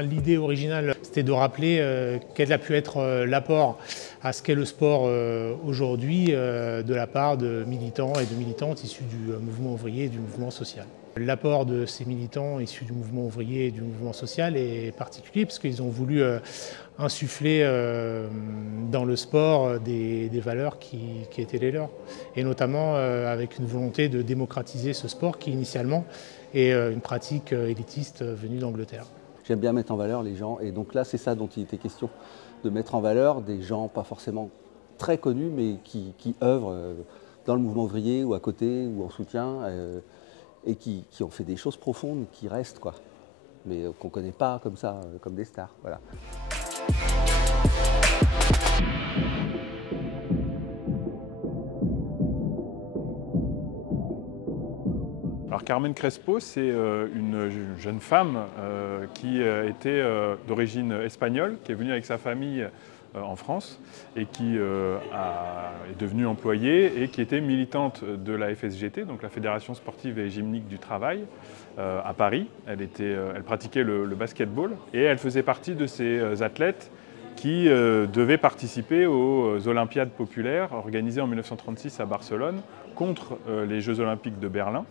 L'idée originale, c'était de rappeler quel a pu être l'apport à ce qu'est le sport aujourd'hui de la part de militants et de militantes issus du mouvement ouvrier et du mouvement social. L'apport de ces militants issus du mouvement ouvrier et du mouvement social est particulier parce qu'ils ont voulu insuffler dans le sport des valeurs qui étaient les leurs. Et notamment avec une volonté de démocratiser ce sport qui initialement est une pratique élitiste venue d'Angleterre. J'aime bien mettre en valeur les gens et donc là c'est ça dont il était question, de mettre en valeur des gens pas forcément très connus mais qui œuvrent dans le mouvement ouvrier ou à côté ou en soutien et qui ont fait des choses profondes qui restent quoi, mais qu'on ne connaît pas comme ça, comme des stars. Voilà. Alors Carmen Crespo, c'est une jeune femme qui était d'origine espagnole, qui est venue avec sa famille en France et qui est devenue employée et qui était militante de la FSGT, donc la Fédération sportive et gymnique du travail, à Paris. Elle pratiquait le basketball et elle faisait partie de ces athlètes qui devaient participer aux Olympiades populaires organisées en 1936 à Barcelone contre les Jeux olympiques de Berlin.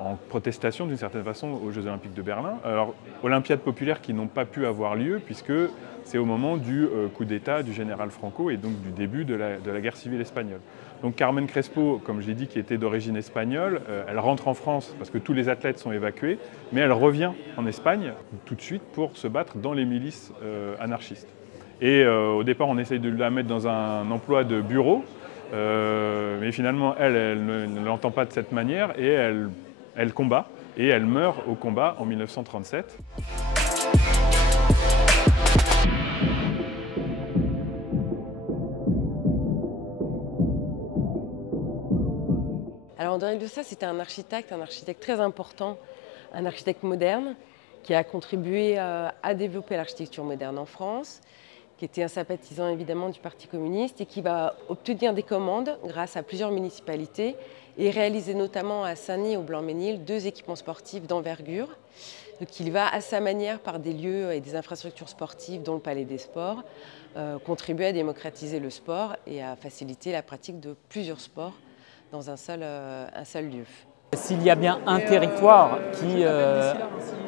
En protestation d'une certaine façon aux Jeux olympiques de Berlin. Alors, Olympiades populaires qui n'ont pas pu avoir lieu puisque c'est au moment du coup d'État du général Franco et donc du début de la guerre civile espagnole. Donc Carmen Crespo, comme je l'ai dit, qui était d'origine espagnole, elle rentre en France parce que tous les athlètes sont évacués, mais elle revient en Espagne tout de suite pour se battre dans les milices anarchistes. Et au départ, on essaye de la mettre dans un emploi de bureau, mais finalement, elle ne l'entend pas de cette manière et elle combat et elle meurt au combat en 1937. Alors André de Sá, c'était un architecte très important, un architecte moderne qui a contribué à développer l'architecture moderne en France, qui était un sympathisant évidemment du Parti communiste et qui va obtenir des commandes grâce à plusieurs municipalités et réaliser notamment à Saint-Denis au Blanc-Mesnil 2 équipements sportifs d'envergure. Donc il va à sa manière par des lieux et des infrastructures sportives dont le Palais des Sports contribuer à démocratiser le sport et à faciliter la pratique de plusieurs sports dans un seul lieu. S'il y a bien un territoire qui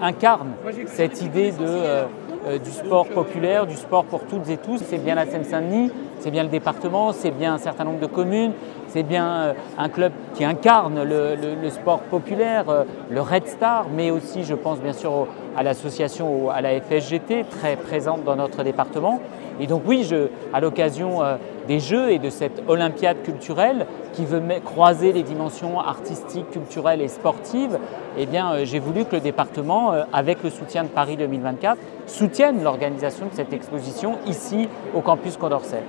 incarne cette idée du sport populaire, du sport pour toutes et tous, c'est bien la Seine-Saint-Denis, c'est bien le département, c'est bien un certain nombre de communes, c'est bien un club qui incarne le sport populaire, le Red Star, mais aussi je pense bien sûr à l'association, à la FSGT, très présente dans notre département. Et donc oui, à l'occasion des Jeux et de cette Olympiade culturelle qui veut croiser les dimensions artistiques, culturelles et sportives, eh bien, j'ai voulu que le département, avec le soutien de Paris 2024, soutienne l'organisation de cette exposition ici au campus Condorcet.